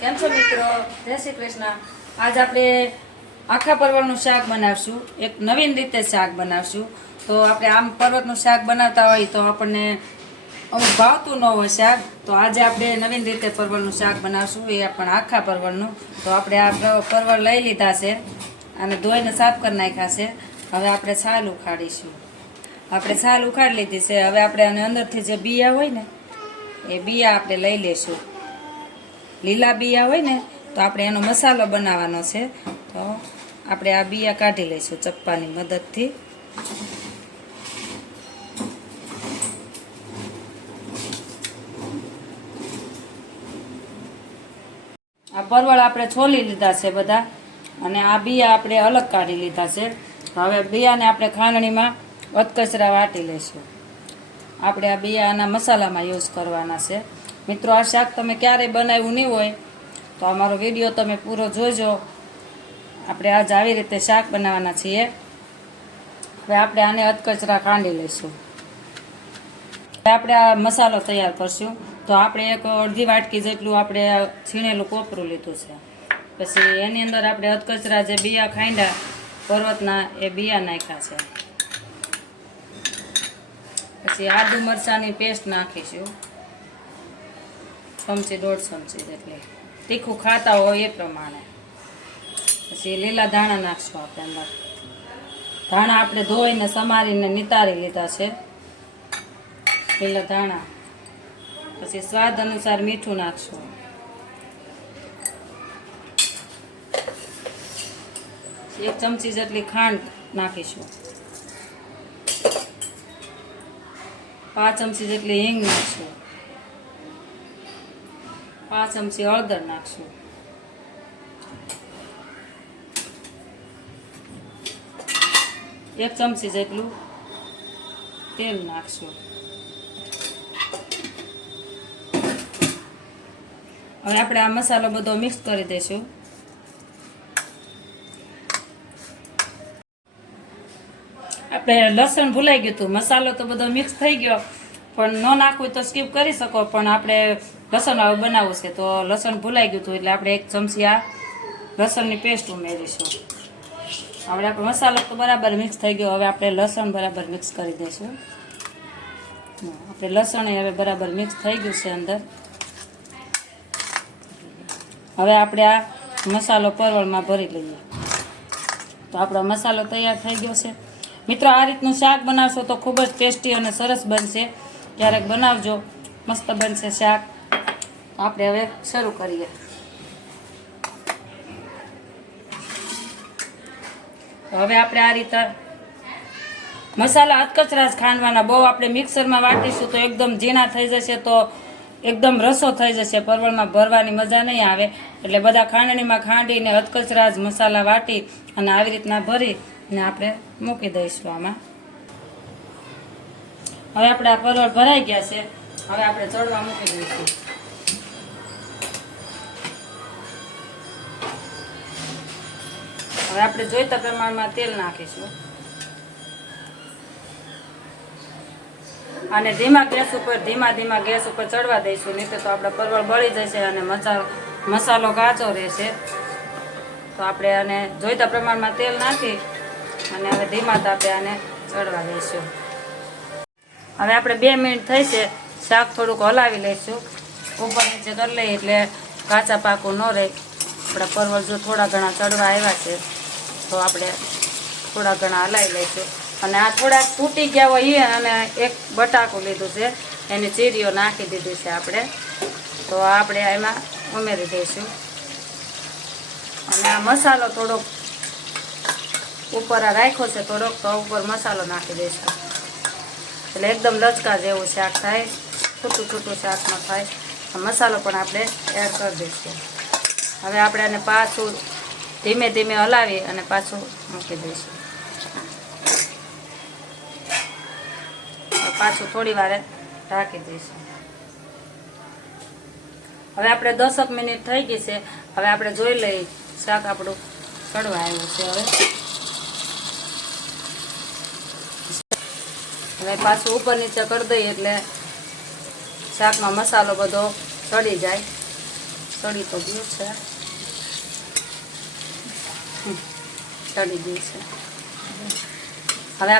કેમ છો મિત્રો? જય શ્રી કૃષ્ણ. આજ આપણે આખા પર્વતનું શાક બનાવશું. એક નવીન રીતે શાક બનાવશું. તો આપણે આમ પર્વતનું શાક બનાવતા હોય તો આપણને અમુક ભાવતું ન હોય શાક. તો આજે આપણે નવીન રીતે પરવળનું શાક બનાવશું. એ પણ આખા પરવળનું તો આપણે આ પર- પરવળ લઈ લીધા છે અને ધોઈને સાફ કરી નાખ્યા છે. હવે આપણે છાલ ઉખાડીશું. આપણે છાલ ઉખાડી લીધી છે. હવે આપણે આને અંદરથી જે બિયા હોય ને, એ બિયા આપણે લઈ લેશું. લીલા બિયા હોય ને, તો આપણે એનો મસાલો બનાવવાનો છે. તો આપણે આ બિયા કાઢી લઈશું ચપ્પાની મદદથી. આ પરવળ આપણે છોલી લીધા છે બધા, અને આ બિયા આપણે અલગ કાઢી લીધા છે. હવે બિયાને આપણે ખાંડણીમાં અધકચરા વાટી લઈશું. આપણે આ બિયાના મસાલામાં યુઝ કરવાના છે. મિત્રો, આ શાક તમે ક્યારેય બનાવ્યું નહીં હોય, તો અમારો વીડિયો તમે પૂરો જોજો. આપણે આજ આવી રીતે શાક બનાવવાના છીએ. હવે આપણે આને અધકચરા કાંડી લઈશું. હવે આપણે આ મસાલો તૈયાર કરશું. તો આપણે એક અડધી વાટકી જેટલું આપણે છીણેલું કોપરું લીધું છે. પછી એની અંદર આપણે અધકચરા જે બિયા ખાંડ્યા પર્વતના એ બિયા નાખ્યા છે. પછી આદુ મરચાંની પેસ્ટ નાખીશું. ચમચી, દોઢ ચમચી જેટલી. તીખું ખાતા હોય એ પ્રમાણે. પછી લીલા ધાણા નાખશું આપણે અંદર. ધાણા આપણે ધોઈને સમારીને નિતારી લીધા છે. લીલા ધાણા. પછી સ્વાદ અનુસાર મીઠું નાખશું. એક ચમચી જેટલી ખાંડ નાખીશું. પાંચ ચમચી જેટલી હિંગ નાખશું. પાંચ ચમચી હળદર નાખશું. એક ચમચી જેટલું તેલ નાખશું. હવે આપણે આ મસાલો બધો મિક્સ કરી દઈશું. આપણે લસણ ભૂલાઈ ગયું હતું, મસાલો તો બધો મિક્સ થઈ ગયો. પણ ન નાખવું તો સ્કીપ કરી શકો, પણ આપણે લસણ હવે બનાવવું છે તો લસણ ભૂલાઈ ગયું હતું એટલે આપણે એક ચમચી આ લસણની પેસ્ટ ઉમેરીશું. આપણે આપણો મસાલો તો બરાબર મિક્સ થઈ ગયો, હવે આપણે લસણ બરાબર મિક્સ કરી દઈશું. આપણે લસણ હવે બરાબર મિક્સ થઈ ગયું છે અંદર. હવે આપણે આ મસાલો પરવળમાં ભરી લઈએ. તો આપણો મસાલો તૈયાર થઈ ગયો છે. મિત્રો, આ રીતનું શાક બનાવશો તો ખૂબ જ ટેસ્ટી અને સરસ બનશે. ક્યારેક બનાવજો. મસ્ત બનશે શાક. આપણે હવે શરૂ કરીએ. હવે આપણે આ રીતે મસાલા અધકચરા ખાંડવાના. બહુ આપણે મિક્સરમાં વાટીશું તો એકદમ ઝીણા થઈ જશે તો એકદમ રસો થઈ જશે. પરવળમાં ભરવાની મજા નહીં આવે. એટલે બધા ખાંડણીમાં ખાંડીને અધકચરા જ મસાલા વાટી અને આવી રીતના ભરી ને આપણે મૂકી દઈશું આમાં. હવે આપણે આ પરવળ ભરાઈ ગયા છે. હવે આપણે ચડવા મૂકી દઈશું. હવે આપણે જોઈતા પ્રમાણમાં તેલ નાખીશું. અને ધીમા ગેસ ઉપર, ધીમા ધીમા ગેસ ઉપર ચડવા દઈશું. નહીં તો આપણે પરવળ બળી જશે અને મસાલો કાચો રહેશે. તો આપણે આને જોઈતા પ્રમાણમાં તેલ નાખી અને હવે ધીમા તાપે આને ચડવા દઈશું. હવે આપણે બે મિનિટ થઈ છે, શાક થોડુંક હલાવી લઈશું. ઉપર નીચે કરી લઈએ એટલે કાચા પાકું ન રહે. આપણા પરવળ જો થોડા ઘણા ચડવા આવ્યા છે, તો આપણે થોડા ઘણા હલાવી લઈશું. અને આ થોડાક તૂટી ગયા હોય અને એક બટાકું લીધું છે, એની ચીરીઓ નાખી દીધી છે આપણે. તો આપણે એમાં ઉમેરી દઈશું. અને આ મસાલો થોડોક ઉપર રાખ્યો છે થોડોક, તો ઉપર મસાલો નાખી દઈશું. એટલે એકદમ લચકા જેવું શાક થાય, છૂટું છૂટું શાકમાં થાય. મસાલો પણ આપણે એડ કરી દઈશું. હવે આપણે આને પાછું ધીમે ધીમે હલાવી અને પાછું મૂકી દઈશું. પાછું થોડી વારે ઢાંકી દઈશું. હવે આપણે દસક મિનિટ થઈ ગઈ છે. હવે આપણે જોઈ લઈએ શાક આપણું ચડવા આવ્યું છે હવે. હવે પાછું ઉપર નીચે કરી દઈએ એટલે શાકમાં મસાલો બધો ચડી જાય. સડી તો ગયું છે. સડી ગયું છે. હવે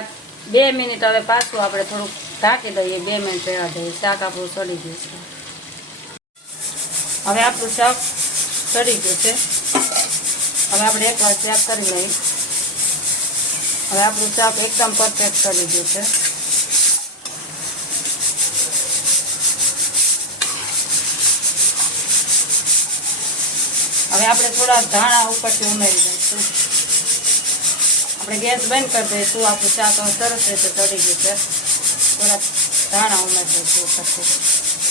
બે મિનિટ હવે પાછું આપણે થોડુંક ઢાંકી દઈએ, બે મિનિટ રહેવા દઈએ. શાક આપણું સડી ગયું છે. હવે આપણું શાક સડી ગયું છે. હવે આપણે એકવાર ચેક કરી લઈએ. હવે આપણું શાક એકદમ પરફેક્ટ કરી ગયું છે. હવે આપણે થોડા ધાણા ઉપરથી ઉમેરી દઈશું. આપણે ગેસ બંધ કરી દઈશું. આપણું ચા તો સરસ રીતે ચડી ગયું છે. થોડા ધાણા ઉમેરી દઈશું ઉપરથી.